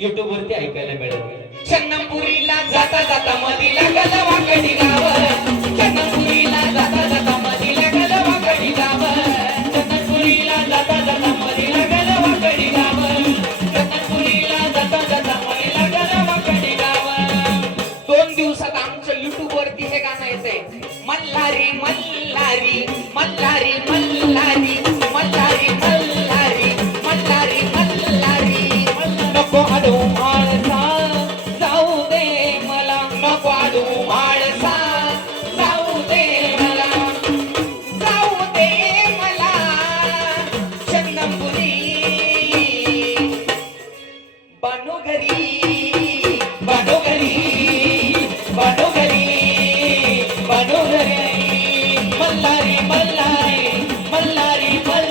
YouTube वरती ऐकायला मिळत चन्नपुरीला जाता जाता मधी गला वाकडी गाव. जाता जाता मधीला गला वाकडी जाता जाता मधीला गला वाकडी गाव. चन्नपुरीला जाता जाता मधीला गला वाकडी गावर दोन दिवसात आमचं युट्यूब वरती हे गाणं येते मल्हारी மல்லாரி மல்லாரி மல்லாரி மல்லாரி